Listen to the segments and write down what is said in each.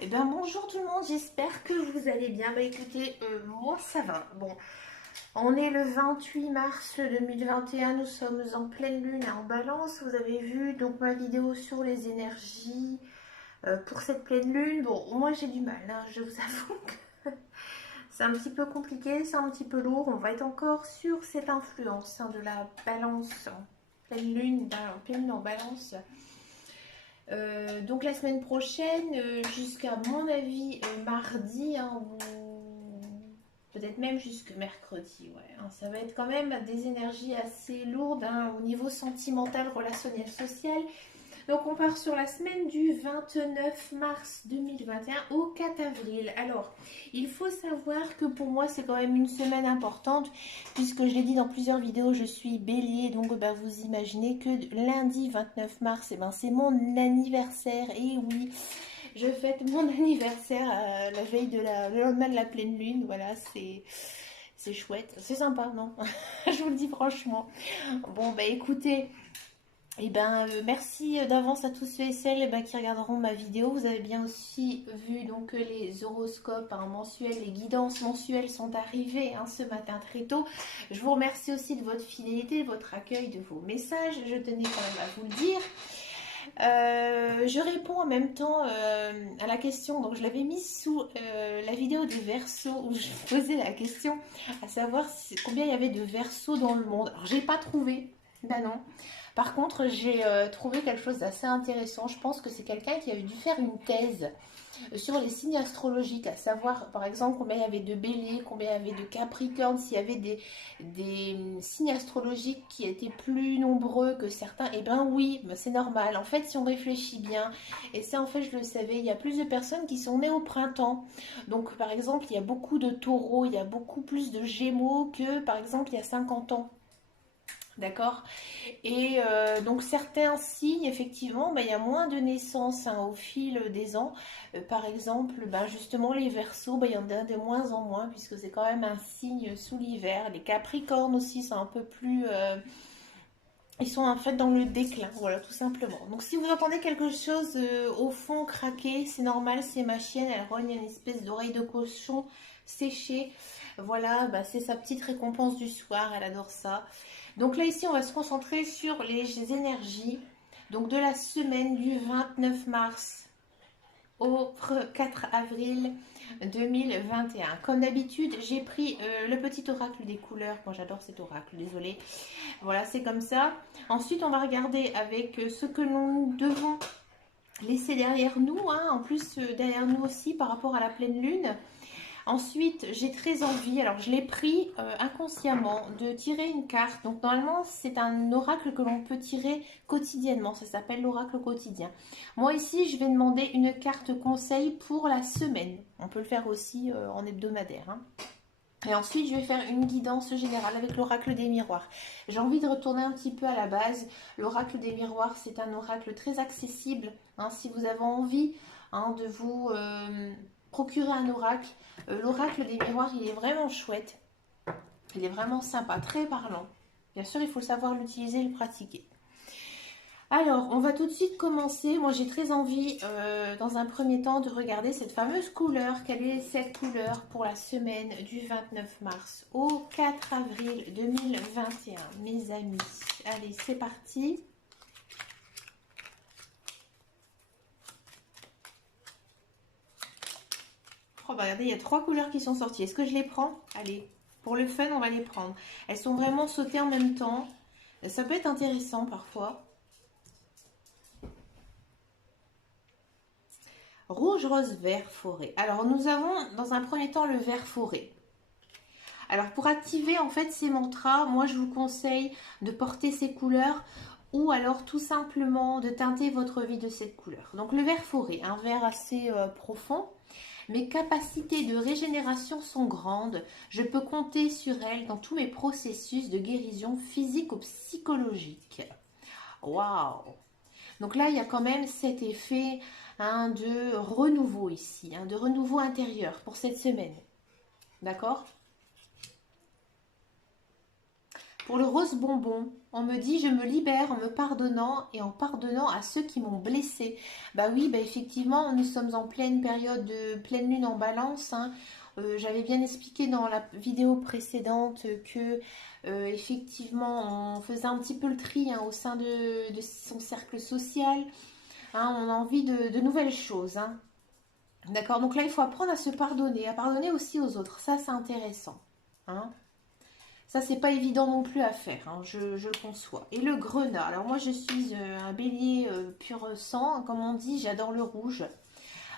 Eh bien bonjour tout le monde, j'espère que vous allez bien. Bah écoutez, moi ça va. Bon, on est le 28 mars 2021, nous sommes en pleine lune en balance. Vous avez vu donc ma vidéo sur les énergies pour cette pleine lune. Bon, moi j'ai du mal, hein, je vous avoue que c'est un petit peu compliqué, c'est un petit peu lourd. On va être encore sur cette influence de la balance en pleine lune, pleine lune en balance. Donc la semaine prochaine, jusqu'à mon avis mardi, hein, ou peut-être même jusque mercredi, ouais, hein, ça va être quand même des énergies assez lourdes, hein, au niveau sentimental, relationnel, social. Donc on part sur la semaine du 29 mars 2021 au 4 avril. Alors, il faut savoir que pour moi c'est quand même une semaine importante puisque je l'ai dit dans plusieurs vidéos, je suis bélier. Donc bah, vous imaginez que lundi 29 mars, c'est mon anniversaire. Et oui, je fête mon anniversaire la veille le lendemain de la pleine lune. Voilà, c'est chouette, c'est sympa, non? Je vous le dis franchement. Bon bah écoutez, merci d'avance à tous ceux et celles qui regarderont ma vidéo. Vous avez bien aussi vu donc que les horoscopes, hein, mensuels, les guidances mensuelles sont arrivées, hein, ce matin très tôt. Je vous remercie aussi de votre fidélité, de votre accueil, de vos messages. Je tenais quand même à vous le dire. Je réponds en même temps à la question. Donc je l'avais mis sous la vidéo des Verseaux où je posais la question à savoir combien il y avait de Verseaux dans le monde. Alors j'ai pas trouvé. Ben non. Par contre, j'ai trouvé quelque chose d'assez intéressant. Je pense que c'est quelqu'un qui avait dû faire une thèse sur les signes astrologiques, à savoir par exemple combien il y avait de béliers, combien il y avait de capricornes, s'il y avait des signes astrologiques qui étaient plus nombreux que certains. Et ben oui, c'est normal. En fait, si on réfléchit bien, et ça en fait je le savais, il y a plus de personnes qui sont nées au printemps. Donc par exemple, il y a beaucoup de taureaux, il y a beaucoup plus de gémeaux que par exemple il y a 50 ans. D'accord. Et donc certains signes, effectivement, il y a moins de naissances, hein, au fil des ans. Par exemple, justement, les Verseaux, il y en a de moins en moins, puisque c'est quand même un signe sous l'hiver. Les Capricornes aussi sont un peu plus... ils sont en fait dans le déclin, voilà, tout simplement. Donc si vous entendez quelque chose au fond craquer, c'est normal, c'est ma chienne, elle rogne une espèce d'oreille de cochon séchée. Voilà, c'est sa petite récompense du soir, elle adore ça. Donc là ici on va se concentrer sur les énergies donc de la semaine du 29 mars au 4 avril 2021. Comme d'habitude, j'ai pris le petit oracle des couleurs. Moi j'adore cet oracle, désolé. Voilà, c'est comme ça. Ensuite, on va regarder avec ce que nous devons laisser derrière nous, hein, en plus derrière nous aussi par rapport à la pleine lune. Ensuite, j'ai très envie, alors je l'ai pris inconsciemment, de tirer une carte. Donc normalement, c'est un oracle que l'on peut tirer quotidiennement. Ça s'appelle l'oracle quotidien. Moi ici, je vais demander une carte conseil pour la semaine. On peut le faire aussi en hebdomadaire, hein. Et ensuite, je vais faire une guidance générale avec l'oracle des miroirs. J'ai envie de retourner un petit peu à la base. L'oracle des miroirs, c'est un oracle très accessible, hein, si vous avez envie, hein, de vous procurer un oracle. L'oracle des miroirs, il est vraiment chouette. Il est vraiment sympa, très parlant. Bien sûr, il faut savoir l'utiliser et le pratiquer. Alors, on va tout de suite commencer. Moi, j'ai très envie, dans un premier temps, de regarder cette fameuse couleur. Quelle est cette couleur pour la semaine du 29 mars au 4 avril 2021, mes amis? Allez, c'est parti. Oh, regardez, il y a 3 couleurs qui sont sorties. Est-ce que je les prends? Allez, pour le fun, on va les prendre. Elles sont vraiment sautées en même temps. Ça peut être intéressant parfois. Rouge, rose, vert, forêt. Alors, nous avons dans un premier temps le vert forêt. Alors, pour activer en fait ces mantras, moi je vous conseille de porter ces couleurs ou alors tout simplement de teinter votre vie de cette couleur. Donc, le vert forêt, un vert assez profond. Mes capacités de régénération sont grandes. Je peux compter sur elles dans tous mes processus de guérison physique ou psychologique. Waouh! Donc là, il y a quand même cet effet, hein, de renouveau ici, hein, de renouveau intérieur pour cette semaine. D'accord? Pour le rose bonbon, on me dit je me libère en me pardonnant et en pardonnant à ceux qui m'ont blessé. Bah oui, bah effectivement, nous sommes en pleine période de pleine lune en balance, hein. J'avais bien expliqué dans la vidéo précédente que effectivement on faisait un petit peu le tri, hein, au sein de son cercle social, hein, on a envie de nouvelles choses, hein. D'accord, donc là il faut apprendre à pardonner aussi aux autres, ça c'est intéressant, hein. Ça, c'est pas évident non plus à faire, hein, je le conçois. Et le grenat. Alors moi, je suis un bélier pur sang, hein, comme on dit, j'adore le rouge.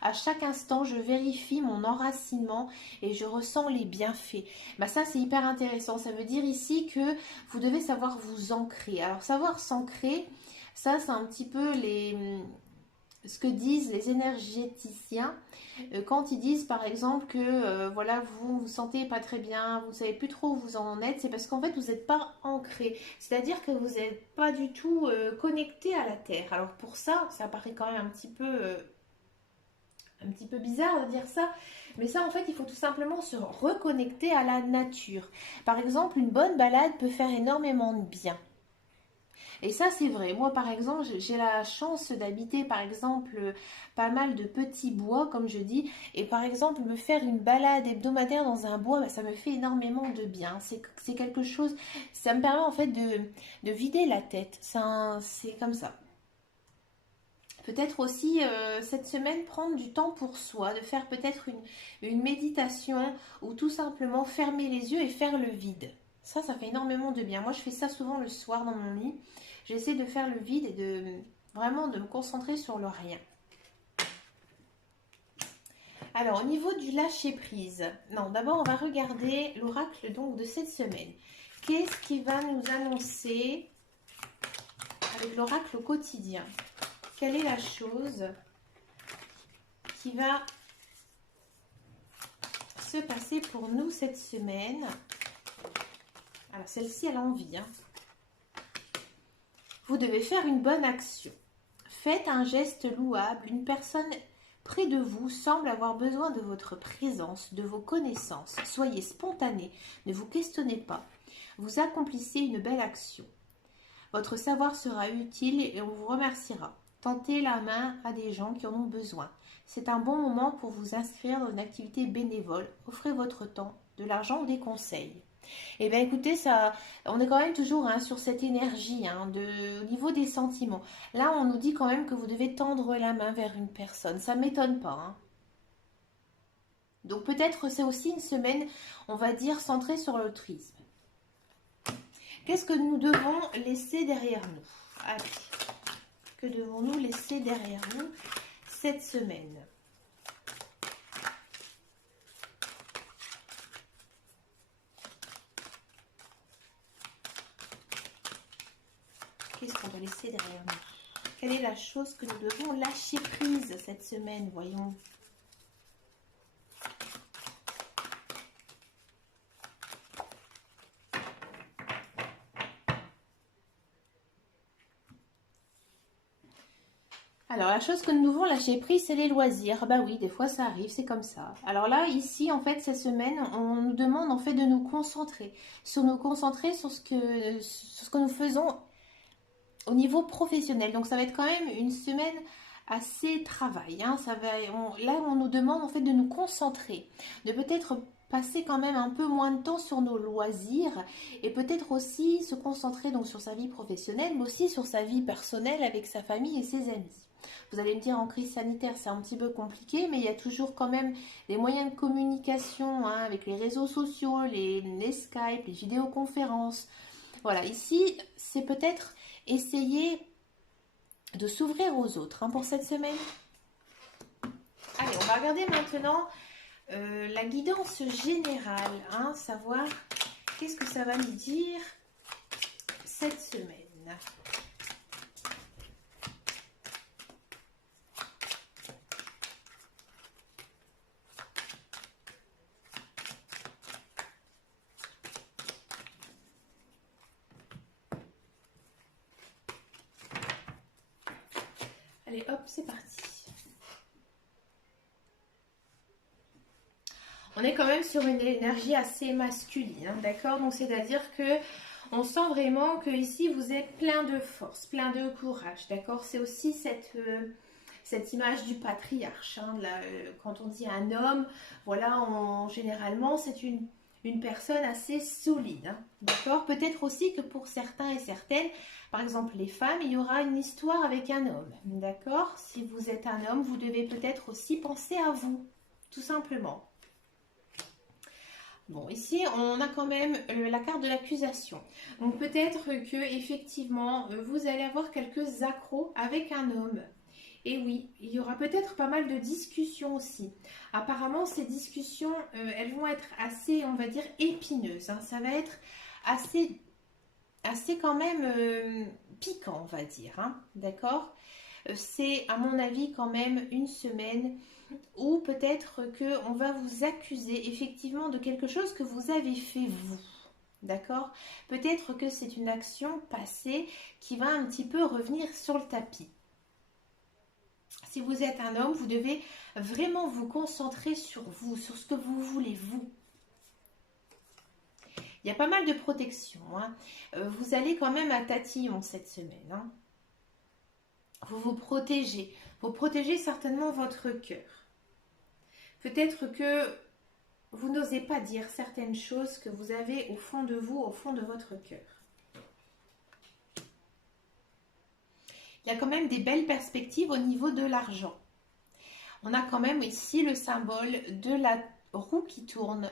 À chaque instant, je vérifie mon enracinement et je ressens les bienfaits. Bah ça, c'est hyper intéressant. Ça veut dire ici que vous devez savoir vous ancrer. Alors, savoir s'ancrer, ça, c'est un petit peu ce que disent les énergéticiens quand ils disent par exemple que voilà, vous vous sentez pas très bien, vous ne savez plus trop où vous en êtes, c'est parce qu'en fait vous n'êtes pas ancré, c'est-à-dire que vous n'êtes pas du tout connecté à la terre. Alors pour ça, ça paraît quand même un petit peu bizarre de dire ça, mais ça en fait il faut tout simplement se reconnecter à la nature. Par exemple, une bonne balade peut faire énormément de bien. Et ça, c'est vrai. Moi, par exemple, j'ai la chance d'habiter, par exemple, pas mal de petits bois, comme je dis. Et par exemple, me faire une balade hebdomadaire dans un bois, bah, ça me fait énormément de bien. C'est quelque chose, ça me permet en fait de vider la tête. C'est comme ça. Peut-être aussi cette semaine prendre du temps pour soi, de faire peut-être une méditation ou tout simplement fermer les yeux et faire le vide. Ça fait énormément de bien. Moi, je fais ça souvent le soir dans mon lit. J'essaie de faire le vide et vraiment de me concentrer sur le rien. Alors, au niveau du lâcher prise, non, d'abord on va regarder l'oracle donc de cette semaine. Qu'est-ce qui va nous annoncer avec l'oracle quotidien? Quelle est la chose qui va se passer pour nous cette semaine? Alors, celle-ci, elle a envie, hein. Vous devez faire une bonne action. Faites un geste louable. Une personne près de vous semble avoir besoin de votre présence, de vos connaissances. Soyez spontané, ne vous questionnez pas. Vous accomplissez une belle action. Votre savoir sera utile et on vous remerciera. Tendez la main à des gens qui en ont besoin. C'est un bon moment pour vous inscrire dans une activité bénévole. Offrez votre temps, de l'argent ou des conseils. Eh bien écoutez, ça, on est quand même toujours, hein, sur cette énergie, hein, au niveau des sentiments. Là, on nous dit quand même que vous devez tendre la main vers une personne. Ça ne m'étonne pas, hein. Donc peut-être c'est aussi une semaine, on va dire, centrée sur l'altruisme. Qu'est-ce que nous devons laisser derrière nous? Allez, que devons-nous laisser derrière nous cette semaine? Qu'est-ce qu'on va laisser derrière nous? Quelle est la chose que nous devons lâcher prise cette semaine? Voyons. Alors, la chose que nous devons lâcher prise, c'est les loisirs. Bah oui, des fois ça arrive, c'est comme ça. Alors là, ici, en fait, cette semaine, on nous demande en fait de nous concentrer. Sur ce que nous faisons au niveau professionnel. Donc ça va être quand même une semaine assez travail, hein. Là, on nous demande en fait de nous concentrer, de peut-être passer quand même un peu moins de temps sur nos loisirs et peut-être aussi se concentrer donc sur sa vie professionnelle, mais aussi sur sa vie personnelle avec sa famille et ses amis. Vous allez me dire, en crise sanitaire, c'est un petit peu compliqué, mais il y a toujours quand même des moyens de communication, hein, avec les réseaux sociaux, les Skype, les vidéoconférences. Voilà, ici, c'est peut-être essayer de s'ouvrir aux autres, hein, pour cette semaine. Allez, on va regarder maintenant la guidance générale, hein, savoir qu'est-ce que ça va nous dire cette semaine. Allez, hop, c'est parti. On est quand même sur une énergie assez masculine, hein, d'accord? Donc, c'est-à-dire que On sent vraiment que ici vous êtes plein de force, plein de courage, d'accord? C'est aussi cette image du patriarche, hein, là, quand on dit un homme, voilà, généralement c'est une personne assez solide, hein, d'accord? Peut-être aussi que pour certains et certaines, par exemple les femmes, il y aura une histoire avec un homme, d'accord? Si vous êtes un homme, vous devez peut-être aussi penser à vous, tout simplement. Bon, ici, on a quand même la carte de l'accusation. Donc, peut-être que effectivement, vous allez avoir quelques accros avec un homme. Et oui, il y aura peut-être pas mal de discussions aussi. Apparemment, ces discussions, elles vont être assez, on va dire, épineuses, hein. Ça va être assez quand même piquant, on va dire, hein. D'accord? C'est, à mon avis, quand même une semaine ou peut-être qu'on va vous accuser effectivement de quelque chose que vous avez fait vous. D'accord? Peut-être que c'est une action passée qui va un petit peu revenir sur le tapis. Si vous êtes un homme, vous devez vraiment vous concentrer sur vous, sur ce que vous voulez, vous. Il y a pas mal de protection, hein. Vous allez quand même à tatillon cette semaine, hein. Vous protégez. Vous protégez certainement votre cœur. Peut-être que vous n'osez pas dire certaines choses que vous avez au fond de vous, au fond de votre cœur. Il y a quand même des belles perspectives au niveau de l'argent. On a quand même ici le symbole de la roue qui tourne.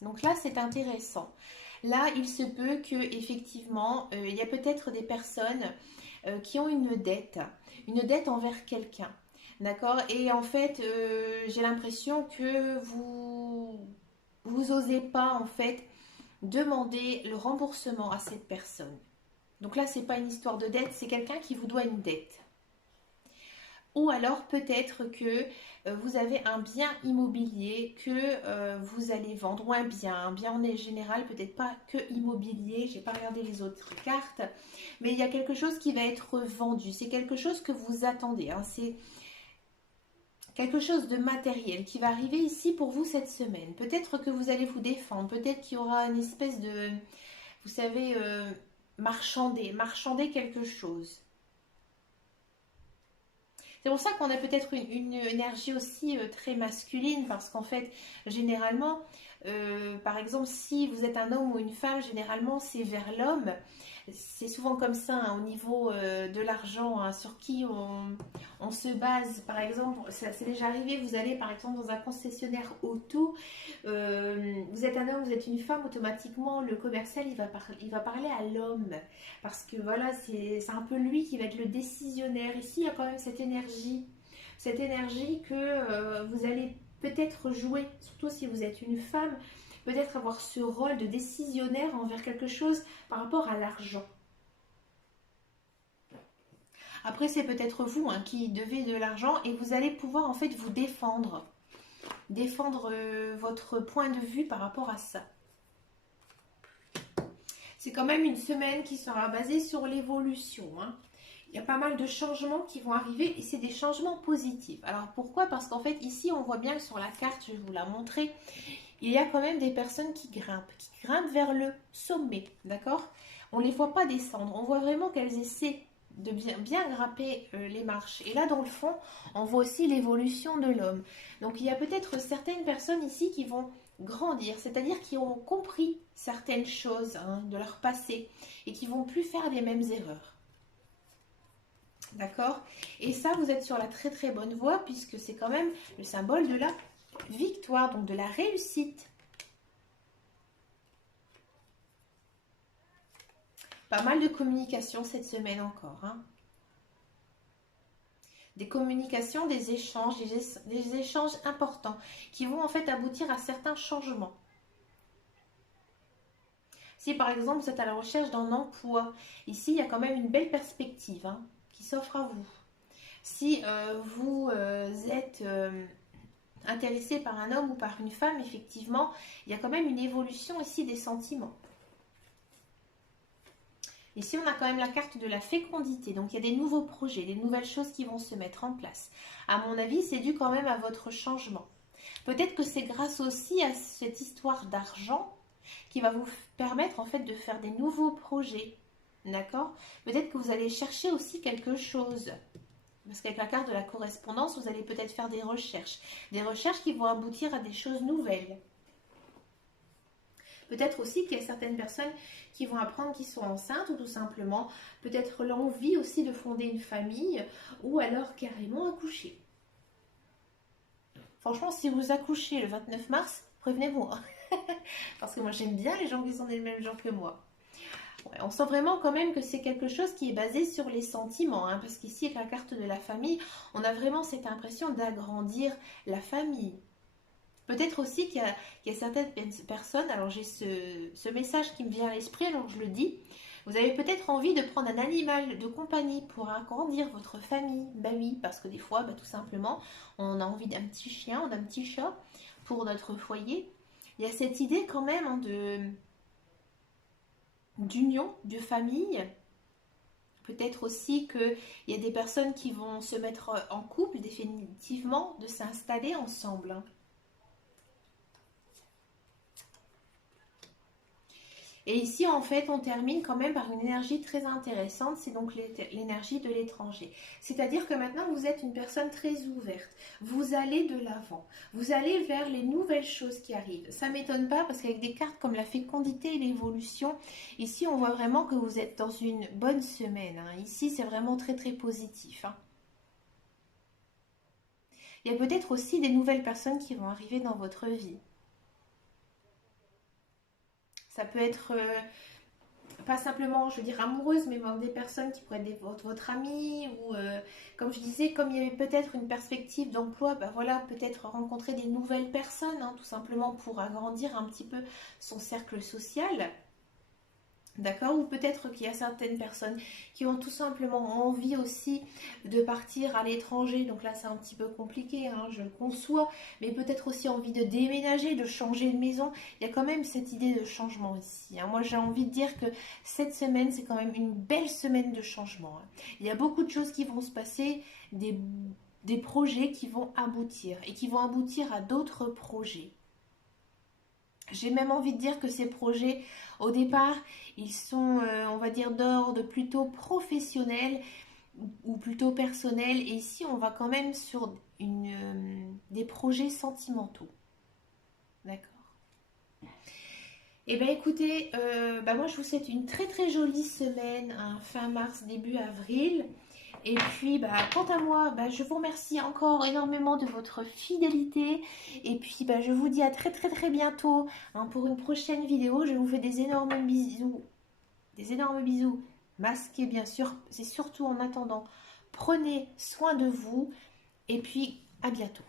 Donc là, c'est intéressant. Là, il se peut que effectivement, il y a peut-être des personnes qui ont une dette envers quelqu'un. D'accord? Et en fait, j'ai l'impression que vous osez pas en fait demander le remboursement à cette personne. Donc là, c'est pas une histoire de dette, c'est quelqu'un qui vous doit une dette. Ou alors peut-être que vous avez un bien immobilier que vous allez vendre, ou un bien en général, peut-être pas que immobilier, j'ai pas regardé les autres cartes, mais il y a quelque chose qui va être vendu, c'est quelque chose que vous attendez, hein. C'est quelque chose de matériel qui va arriver ici pour vous cette semaine. Peut-être que vous allez vous défendre, peut-être qu'il y aura une espèce de, vous savez, marchander quelque chose. C'est pour ça qu'on a peut-être une énergie aussi très masculine, parce qu'en fait, généralement, par exemple, si vous êtes un homme ou une femme, généralement, c'est vers l'homme. C'est souvent comme ça, hein, au niveau de l'argent, hein, sur qui on se base. Par exemple, c'est déjà arrivé, vous allez par exemple dans un concessionnaire auto, vous êtes un homme, vous êtes une femme, automatiquement le commercial il va parler à l'homme, parce que voilà, c'est un peu lui qui va être le décisionnaire. Ici, il y a quand même cette énergie que vous allez peut-être jouer, surtout si vous êtes une femme, peut-être avoir ce rôle de décisionnaire envers quelque chose par rapport à l'argent. Après, c'est peut-être vous, hein, qui devez de l'argent et vous allez pouvoir en fait vous défendre. Défendre votre point de vue par rapport à ça. C'est quand même une semaine qui sera basée sur l'évolution, hein. Il y a pas mal de changements qui vont arriver et c'est des changements positifs. Alors pourquoi? Parce qu'en fait ici on voit bien que sur la carte, je vais vous la montrer, il y a quand même des personnes qui grimpent vers le sommet, d'accord? On ne les voit pas descendre, on voit vraiment qu'elles essaient de bien grimper les marches. Et là dans le fond, on voit aussi l'évolution de l'homme. Donc il y a peut-être certaines personnes ici qui vont grandir, c'est-à-dire qui ont compris certaines choses, hein, de leur passé et qui vont plus faire les mêmes erreurs. D'accord? Et ça, vous êtes sur la très très bonne voie puisque c'est quand même le symbole de la victoire, donc de la réussite. Pas mal de communication cette semaine encore, hein. Des communications, des échanges importants qui vont en fait aboutir à certains changements. Si par exemple vous êtes à la recherche d'un emploi, ici il y a quand même une belle perspective, hein, qui s'offre à vous. Si vous êtes intéressé par un homme ou par une femme, effectivement, il y a quand même une évolution ici des sentiments. Ici, on a quand même la carte de la fécondité. Donc, il y a des nouveaux projets, des nouvelles choses qui vont se mettre en place. À mon avis, c'est dû quand même à votre changement. Peut-être que c'est grâce aussi à cette histoire d'argent qui va vous permettre en fait de faire des nouveaux projets. D'accord? Peut-être que vous allez chercher aussi quelque chose. Parce qu'avec la carte de la correspondance, vous allez peut-être faire des recherches. Des recherches qui vont aboutir à des choses nouvelles. Peut-être aussi qu'il y a certaines personnes qui vont apprendre qu'ils sont enceintes ou tout simplement peut-être l'envie aussi de fonder une famille ou alors carrément accoucher. Franchement, si vous accouchez le 29 mars, prévenez-moi. Parce que moi j'aime bien les gens qui sont des mêmes gens que moi. Ouais, on sent vraiment quand même que c'est quelque chose qui est basé sur les sentiments, hein, parce qu'ici avec la carte de la famille, on a vraiment cette impression d'agrandir la famille. Peut-être aussi qu'il y a certaines personnes, alors j'ai ce message qui me vient à l'esprit, alors je le dis, vous avez peut-être envie de prendre un animal de compagnie pour agrandir votre famille. Ben oui, parce que des fois, tout simplement, on a envie d'un petit chien ou d'un petit chat pour notre foyer. Il y a cette idée quand même hein, d'union, de famille. Peut-être aussi qu'il y a des personnes qui vont se mettre en couple définitivement, de s'installer ensemble. Hein. Et ici, en fait, on termine quand même par une énergie très intéressante, c'est donc l'énergie de l'étranger. C'est-à-dire que maintenant, vous êtes une personne très ouverte. Vous allez de l'avant. Vous allez vers les nouvelles choses qui arrivent. Ça ne m'étonne pas parce qu'avec des cartes comme la fécondité et l'évolution, ici, on voit vraiment que vous êtes dans une bonne semaine. Hein. Ici, c'est vraiment très, très positif. Hein. Il y a peut-être aussi des nouvelles personnes qui vont arriver dans votre vie. Ça peut être pas simplement, je veux dire, amoureuse, mais même des personnes qui pourraient être votre ami ou, comme je disais, comme il y avait peut-être une perspective d'emploi, voilà, peut-être rencontrer des nouvelles personnes, hein, tout simplement pour agrandir un petit peu son cercle social. D'accord? Ou peut-être qu'il y a certaines personnes qui ont tout simplement envie aussi de partir à l'étranger. Donc là, c'est un petit peu compliqué, hein, je le conçois. Mais peut-être aussi envie de déménager, de changer de maison. Il y a quand même cette idée de changement ici. Hein. Moi, j'ai envie de dire que cette semaine, c'est quand même une belle semaine de changement. Hein. Il y a beaucoup de choses qui vont se passer, des projets qui vont aboutir et qui vont aboutir à d'autres projets. J'ai même envie de dire que ces projets, au départ, ils sont, on va dire, d'ordre plutôt professionnel ou plutôt personnel. Et ici, on va quand même sur des projets sentimentaux. D'accord. Eh bien, écoutez, moi, je vous souhaite une très très jolie semaine, hein, fin mars, début avril. Et puis, quant à moi, je vous remercie encore énormément de votre fidélité. Et puis, je vous dis à très très très bientôt hein, pour une prochaine vidéo. Je vous fais des énormes bisous. Des énormes bisous masqués, bien sûr. C'est surtout en attendant. Prenez soin de vous. Et puis, à bientôt.